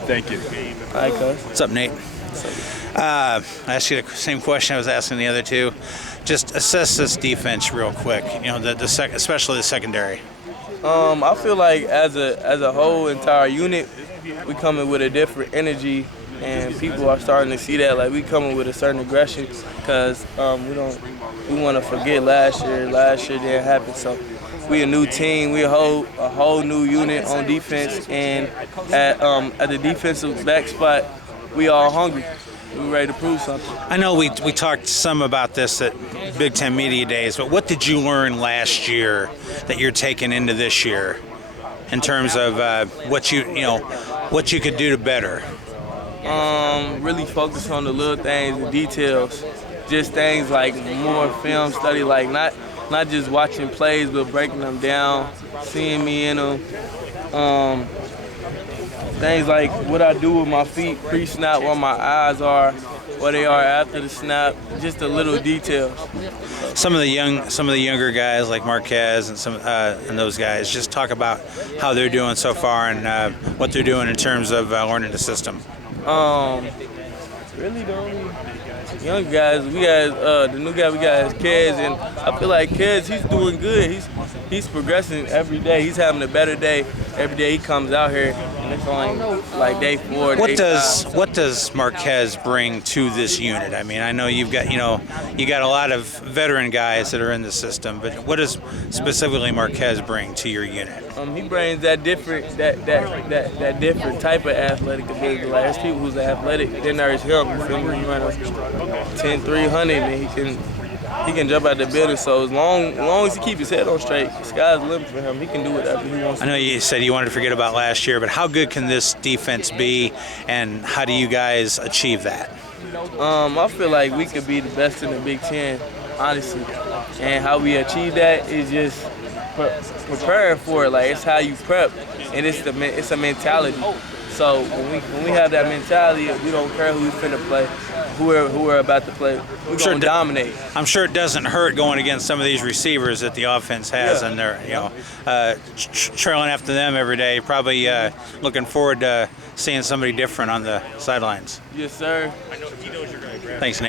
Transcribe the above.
Thank you. All right, cuz. What's up, Nate? I asked you the same question I was asking the other two. Just assess this defense real quick. You know, especially the secondary. I feel like as a whole entire unit, we coming with a different energy, and people are starting to see that. Like, we coming with a certain aggression, because we want to forget last year. Last year didn't happen, so we a new team. We a whole new unit on defense, and at the defensive back spot, we all hungry. We ready to prove something. I know we talked some about this at Big Ten Media Days, but what did you learn last year that you're taking into this year in terms of what you could do to better? Really focus on the little things, the details, just things like more film study, like not just watching plays, but breaking them down, seeing me in them. Things like what I do with my feet pre-snap, where my eyes are, where they are after the snap, just the little details. Some of the younger guys like Marquez and those guys, just talk about how they're doing so far and what they're doing in terms of learning the system. Really the only young guys, we got the new guy we got is Kez, and I feel like Kez, he's doing good. He's progressing every day. He's having a better day every day he comes out here, and it's only like day 4. What does Marquez bring to this unit? I mean, I know you got a lot of veteran guys that are in the system, but what does specifically Marquez bring to your unit? He brings that different type of athletic ability. Like, there's people who's athletic, then there's him. You feel me? He run a 10-300, and he can jump out the building. So as long as he keep his head on straight, the sky's the limit for him. He can do whatever he wants. I know you said you wanted to forget about last year, but how good can this defense be, and how do you guys achieve that? I feel like we could be the best in the Big Ten, honestly. And how we achieve that is just preparing for it. Like, it's how you prep, and it's a mentality. So when we have that mentality, we don't care who we finna play, who we're about to play. We're gonna dominate. I'm sure it doesn't hurt going against some of these receivers that the offense has, and they're trailing after them every day. Probably looking forward to seeing somebody different on the sidelines. Yes, sir. Thanks, Nate.